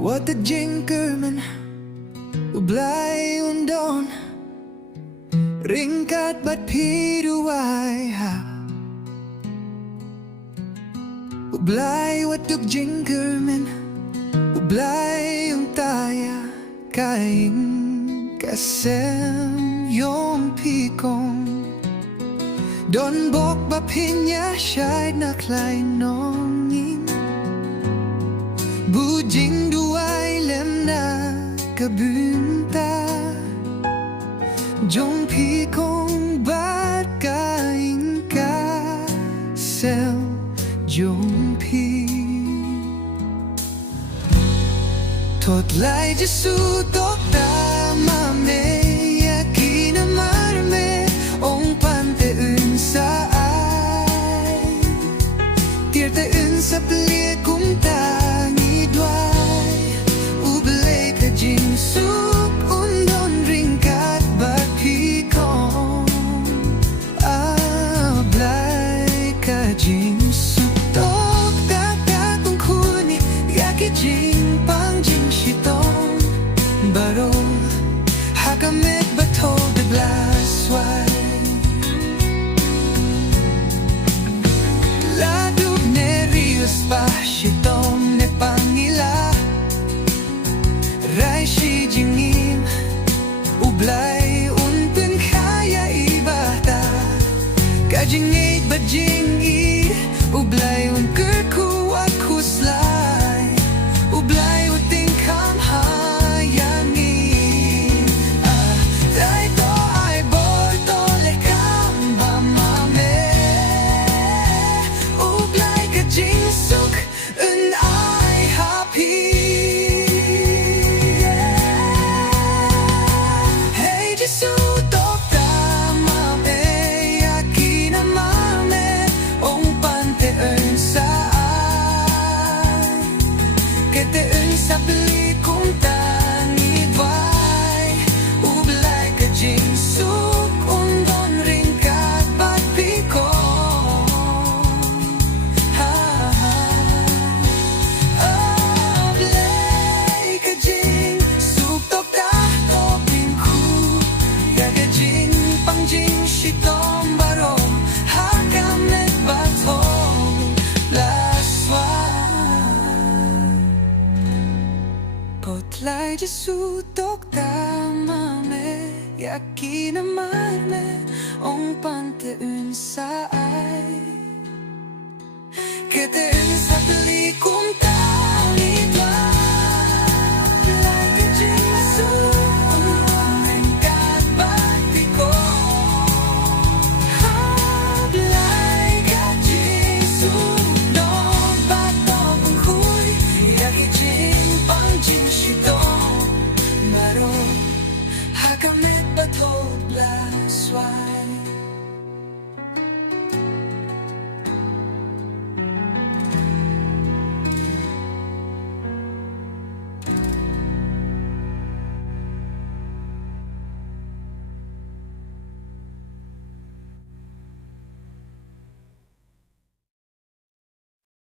What the jingerman U Blei undon ringkat bat pi duwai ha U Blei what the jingerman U Blei taya kaing kasem yong pikong Don bok ba pinya shai na kloi nonging Bu Jingrwai lem na bynta Jong pikong bat kaing kasem Jong pi Tot lai jesu tok ta ma me yakin amar me ong pante un sa ai Tier te un sa plie kum ta ni duwai U Blei ka jing suk undon ringkat bat pikong U Blei ka jing suk tok ta ka kung kuni yaki jing pang jing shitom baro hakamet bato de blaswai Ladug ne riew pa shitom ne pangila Rai shi jingin U Blei unpun khiah ibah ta Ka jing ngeit ba jing U Blei kyrkhu at khublei U Blei ting kam hayangin Dai to ai bor to le kam ba ma me U Blei ka jing suk un IAPHI Hey jesu tok ta ma me yakin ma me ong pante un sa ai Kete un sa pli kung ta ni duwai U Blei ka jing suk undon ringkat bat pikong ha ha U Blei ka jing suk tok ta to kyrkhu Ya ka jing pang jing shitom baro hakamet batong laswai Potlai jesu tok ta ma me yakin naman me ong pante un sa ai Kete un sa pli kung ta